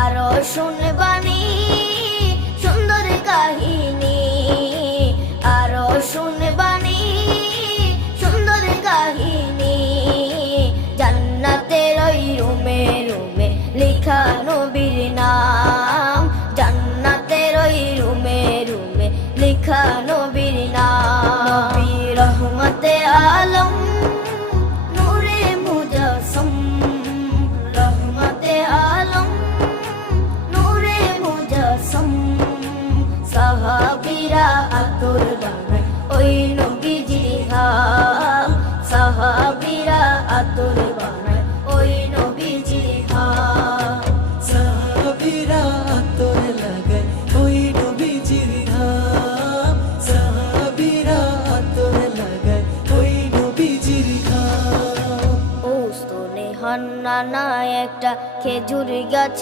আরো শুনবানি সুন্দর কাহিনী, আরো শুনবানি সুন্দর কাহিনী। জান্নাতের ওই রুমে রুমে লেখা নবীর নাম, জান্নাতের ওই রুমে রুমে লেখা নবীর নাম। নবী রহমতে আলম নূরে মুজাসসম, রহমতে আলম নূরে মুজাসসম। সাহাবীরা আতর বানায় ওই নবীজির ঘাম, সাহাবীরা আতর বানায় ওই নবীজির ঘাম। সাহাবীরা আতর লাগায় ওই নবীজির ঘাম, সাহাবীরা আতর লাগায় ওই নবীজির ঘাম। ও স্তনে হান্নানা একটা খেজুর গাছ